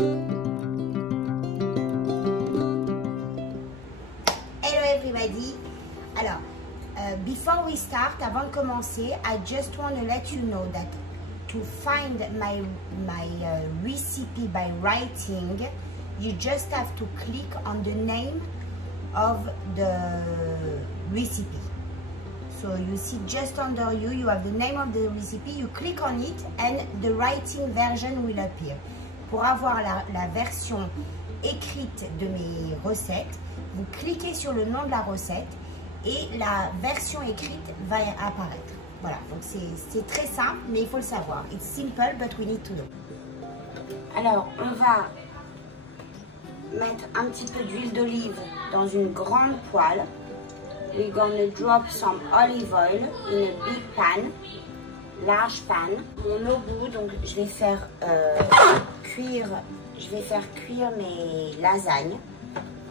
Hello everybody. Alors, before we start, avant de commencer, I just want to let you know that to find my recipe by writing, you just have to click on the name of the recipe. So you see just under you have the name of the recipe, you click on it and the writing version will appear. Pour avoir la version écrite de mes recettes, vous cliquez sur le nom de la recette et la version écrite va apparaître. Voilà, donc c'est très simple, mais il faut le savoir. It's simple, but we need to know. Alors, on va mettre un petit peu d'huile d'olive dans une grande poêle. We're gonna drop some olive oil in a big pan, large pan. Mon eau bout, donc je vais faire cuire mes lasagnes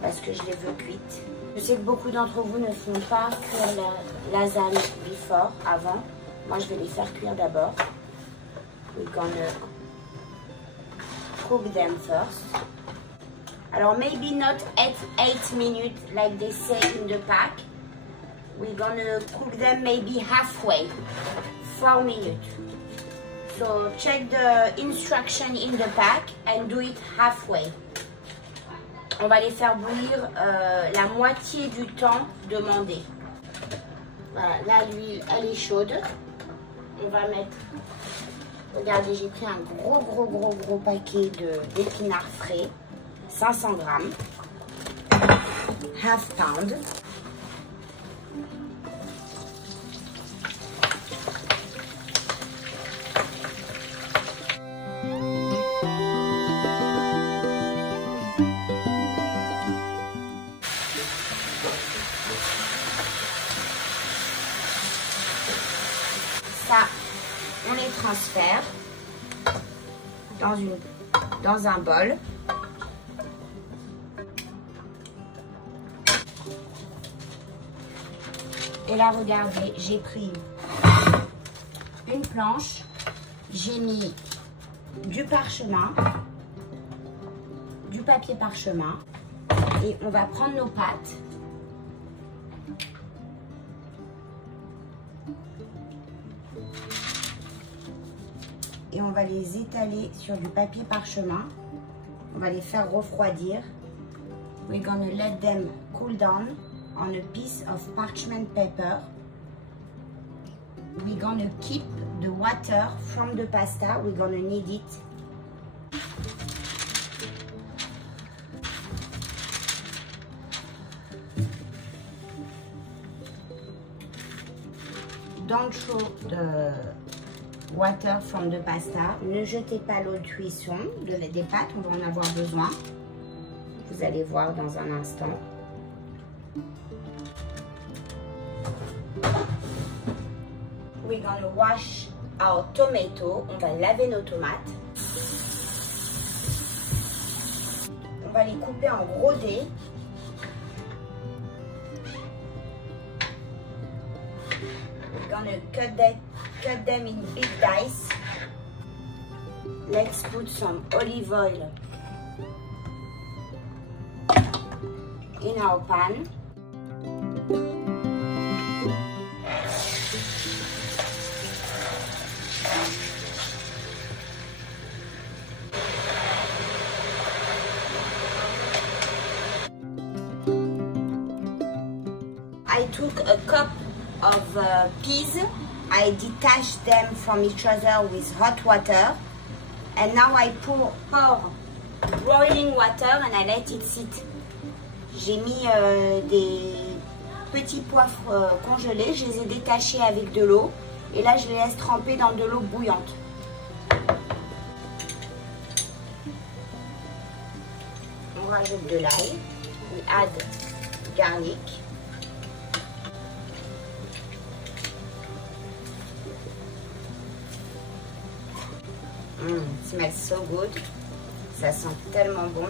parce que je les veux cuites. Je sais que beaucoup d'entre vous ne font pas cuire la lasagne before, avant. Moi, je vais les faire cuire d'abord. We're gonna cook them first. Alors, maybe not at 8 minutes like they say in the pack. We're gonna cook them maybe halfway, 4 minutes. So check the instruction in the pack and do it halfway. On va les faire bouillir la moitié du temps demandé. Voilà, là l'huile elle est chaude. On va mettre, regardez, j'ai pris un gros paquet d'épinards frais, 500 grammes, half pound. Ça, on les transfère dans un bol. Et là, regardez, j'ai pris une planche, j'ai mis du parchemin, du papier parchemin, et on va prendre nos pâtes. Et on va les étaler sur du papier parchemin. On va les faire refroidir. We're gonna let them cool down on a piece of parchment paper. We're gonna keep the water from the pasta. We're gonna need it. Don't throw the water from the pasta. Ne jetez pas l'eau de cuisson des pâtes, on va en avoir besoin. Vous allez voir dans un instant. We're gonna wash our tomato. On va laver nos tomates. On va les couper en gros dés. We're gonna cut them in big dice. Let's put some olive oil in our pan. I took a cup of peas. I detached them from each other with hot water, and now I pour boiling water and I let it sit. J'ai mis des petits poivres congelés, je les ai détachés avec de l'eau et là je les laisse tremper dans de l'eau bouillante. On rajoute de l'ail, we add garlic. It smells so good. Ça sent tellement bon.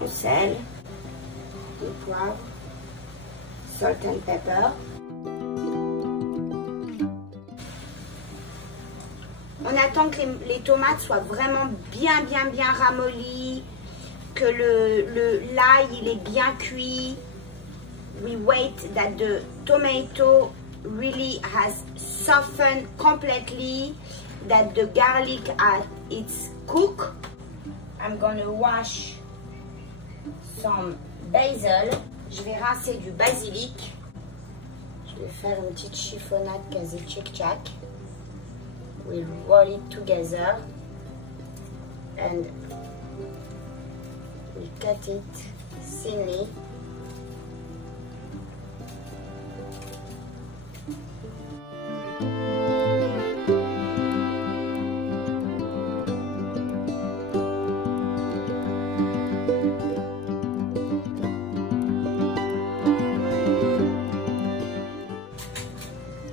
Le sel, le poivre. salt and pepper. On attend que les tomates soient vraiment bien ramollies, que l'ail il est bien cuit. We wait that the tomato really has softened completely, that the garlic it's cooked. I'm gonna wash some basil. Je vais rincer du basilic. Je vais faire une petite chiffonnade quasi tchic-tchac. We'll roll it together and we cut it thinly.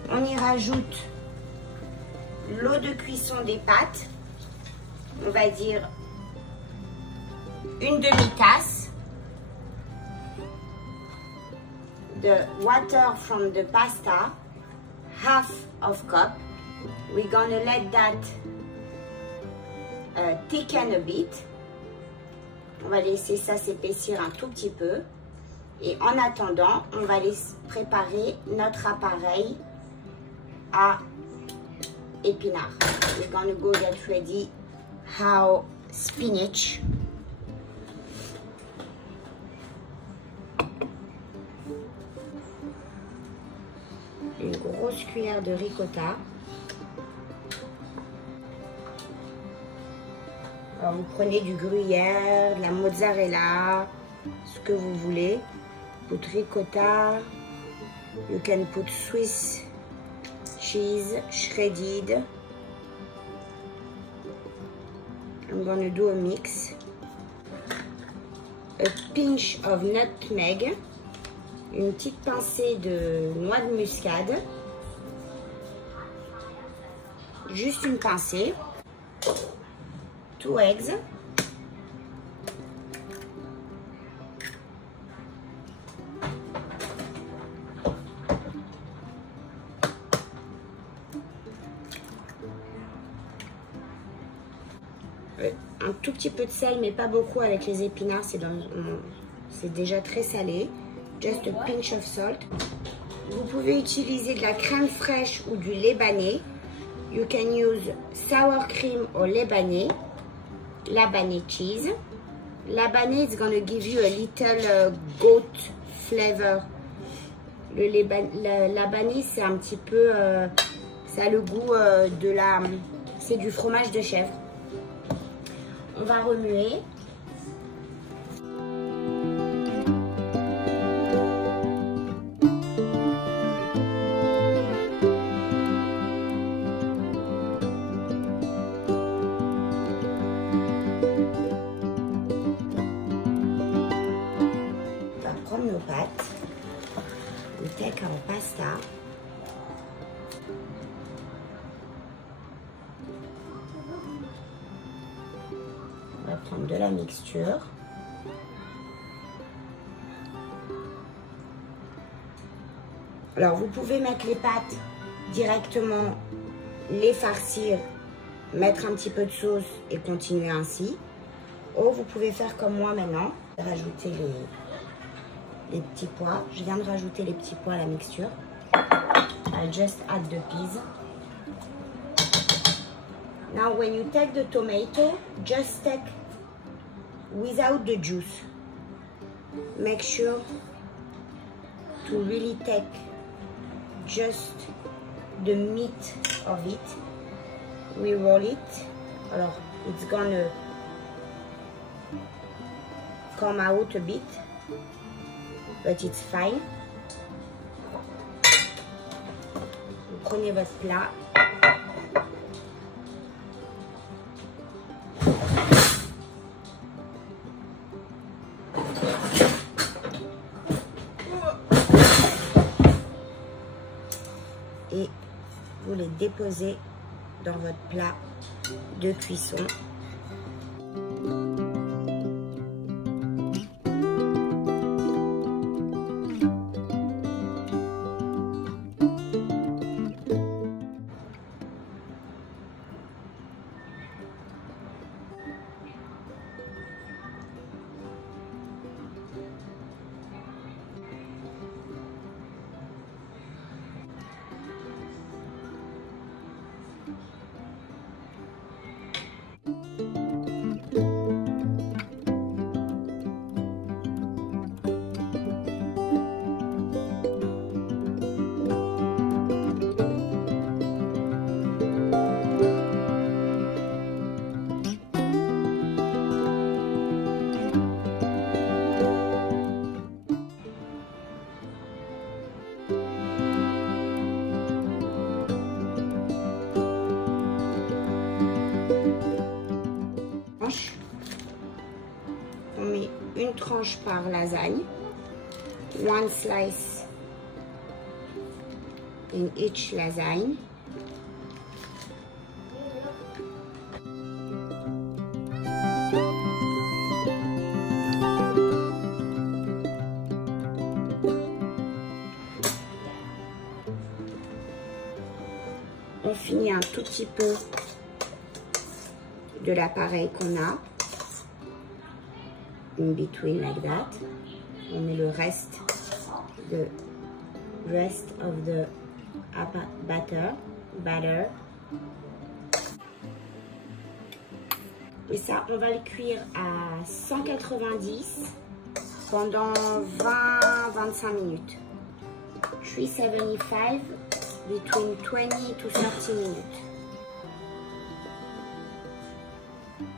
On y rajoute l'eau de cuisson des pâtes, on va dire une demi-tasse. The water from the pasta, half of cup. We're gonna let that thicken a bit. On va laisser ça s'épaissir un tout petit peu. Et en attendant, on va préparer notre appareil à épinards. We're gonna go get ready our spinach. Une grosse cuillère de ricotta. Alors vous prenez du gruyère, de la mozzarella, ce que vous voulez. Put ricotta. You can put Swiss cheese shredded. I'm gonna do a mix. A pinch of nutmeg. Une petite pincée de noix de muscade. Juste une pincée. 2 eggs. Un tout petit peu de sel, mais pas beaucoup avec les épinards, c'est déjà très salé. Just a pinch of salt. Vous pouvez utiliser de la crème fraîche ou du lait banné. You can use sour cream or lait banné. Labanais cheese. Labanais is gonna give you a little goat flavor. Le labanais, c'est un petit peu, ça a le goût c'est du fromage de chèvre. On va remuer. On va prendre nos pâtes. We take our pasta. On va prendre de la mixture. Alors vous pouvez mettre les pâtes directement, les farcir, mettre un petit peu de sauce et continuer ainsi. Ou vous pouvez faire comme moi maintenant, rajouter les petits pois. Je viens de rajouter les petits pois à la mixture. I'll just add the peas. Now when you take the tomato, just take without the juice. Make sure to really take just the meat of it. We roll it. Alors, it's gonna come out a bit, but it's fine. Vous prenez votre plat. Et vous les déposez dans votre plat de cuisson. tranches par lasagne. One slice in each lasagne. On finit un tout petit peu de l'appareil qu'on a. In between like that. On met le reste of the batter. Et ça, on va le cuire à 190 pendant 20-25 minutes. 375 between 20 to 30 minutes.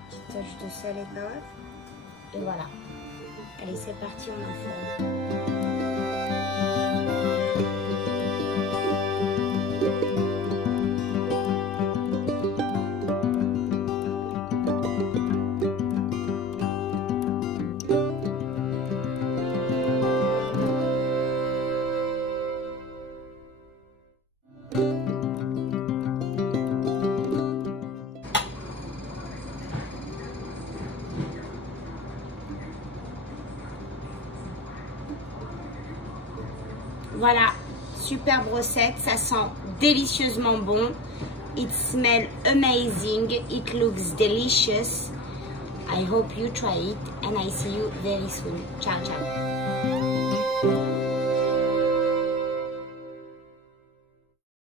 Petite touche de sel et poivre. Et voilà. Allez, c'est parti, on enfourne. Voilà, superbe recette, ça sent délicieusement bon. It smells amazing, it looks delicious. I hope you try it and I see you very soon. Ciao, ciao.